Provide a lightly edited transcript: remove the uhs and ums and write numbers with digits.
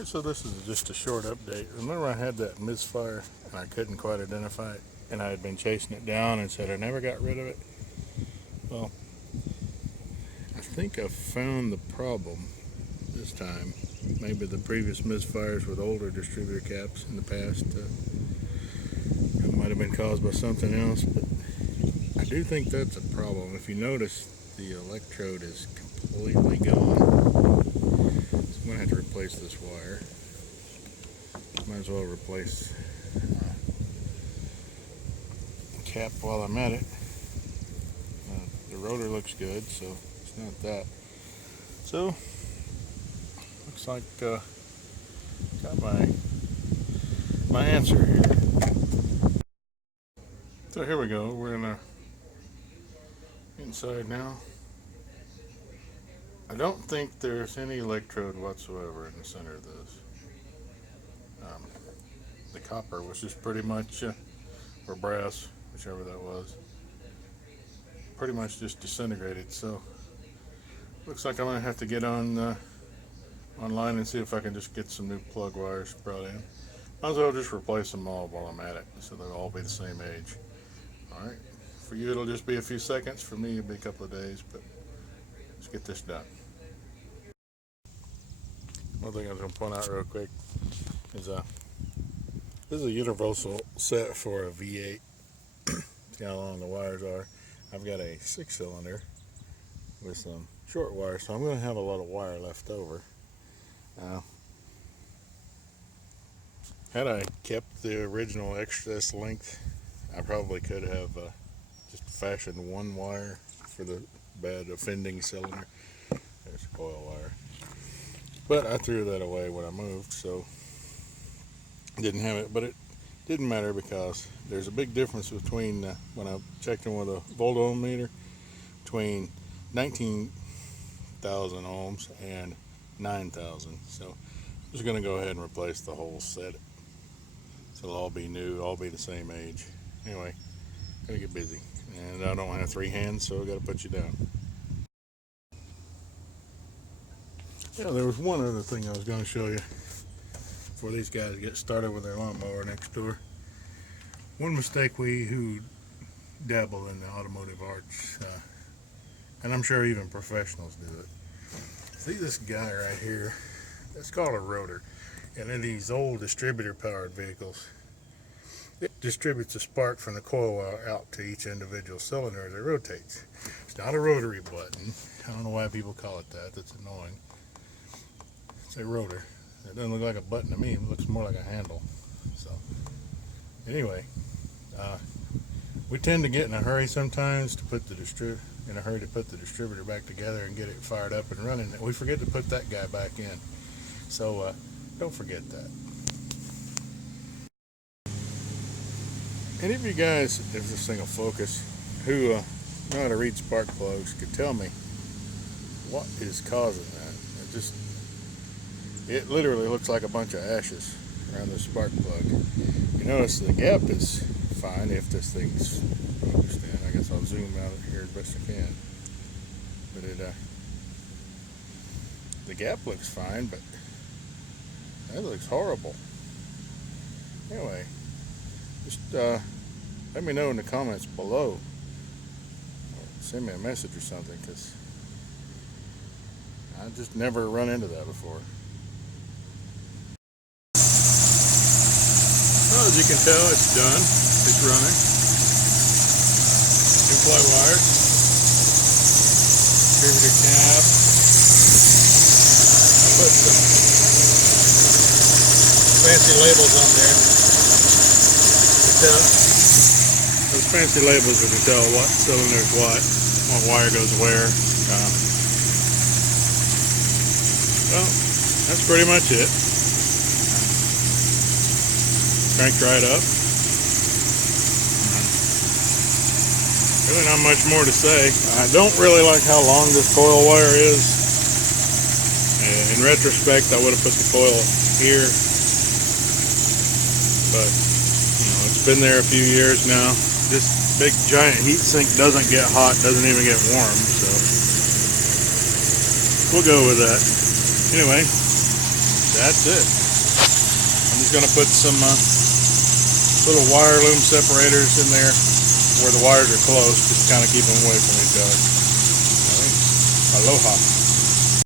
Alright, so this is just a short update. Remember I had that misfire and I couldn't quite identify it, and I had been chasing it down and said I never got rid of it? Well, I think I found the problem this time. Maybe the previous misfires with older distributor caps in the past it might have been caused by something else, but I do think that's a problem. If you notice, the electrode is completely gone. So I'm going to have to replace this wire. Might as well replace the cap while I'm at it. The rotor looks good, so it's not that. So, looks like got my answer here. So here we go. We're in inside now. I don't think there's any electrode whatsoever in the center of this. The copper was just pretty much, or brass, whichever that was, pretty much just disintegrated. So looks like I'm gonna have to get on online and see if I can just get some new plug wires brought in. Might as well just replace them all while I'm at it, so they'll all be the same age. All right, for you it'll just be a few seconds. For me it'll be a couple of days, but let's get this done. One thing I was going to point out real quick is this is a universal set for a V8. See how long the wires are. I've got a 6-cylinder with some short wire, so I'm going to have a lot of wire left over. Had I kept the original excess length, I probably could have just fashioned one wire for the bad offending cylinder. There's coil wire. But I threw that away when I moved, so didn't have it. But it didn't matter because there's a big difference between when I checked in with a volt ohm meter between 19,000 ohms and 9,000. So I'm just going to go ahead and replace the whole set. So it'll all be new, all be the same age. Anyway, gotta get busy, and I don't have 3 hands, so I gotta put you down. Yeah, there was one other thing I was going to show you before these guys get started with their lawnmower next door. One mistake we who dabble in the automotive arts, and I'm sure even professionals do it. See this guy right here? That's called a rotor. And in these old distributor powered vehicles, it distributes a spark from the coil wire out to each individual cylinder as it rotates. It's not a rotary button. I don't know why people call it that. That's annoying. It's a rotor. It doesn't look like a button to me. It looks more like a handle. So anyway, we tend to get in a hurry sometimes to put the distributor back together and get it fired up and running. We forget to put that guy back in. So don't forget that. Any of you guys, if this thing will focus, who know how to read spark plugs, could tell me what is causing that. It literally looks like a bunch of ashes around the spark plug. You notice the gap is fine if this thing's focused in. I guess I'll zoom out here as best I can. But the gap looks fine, but that looks horrible. Anyway, just let me know in the comments below, or send me a message or something, because I just never run into that before. Well, as you can tell, it's done. It's running. 2-ply wire. Distributor cap. I put some fancy labels on there. Those fancy labels are to tell what cylinder is what wire goes where. Well, that's pretty much it. Cranked right up. Really not much more to say. I don't really like how long this coil wire is. In retrospect, I would have put the coil here, but it's been there a few years now. This big giant heat sink doesn't get hot, doesn't even get warm, so we'll go with that. Anyway, That's it. I'm just going to put some little wire loom separators in there where the wires are close, just kind of keep them away from each other. All right. Aloha.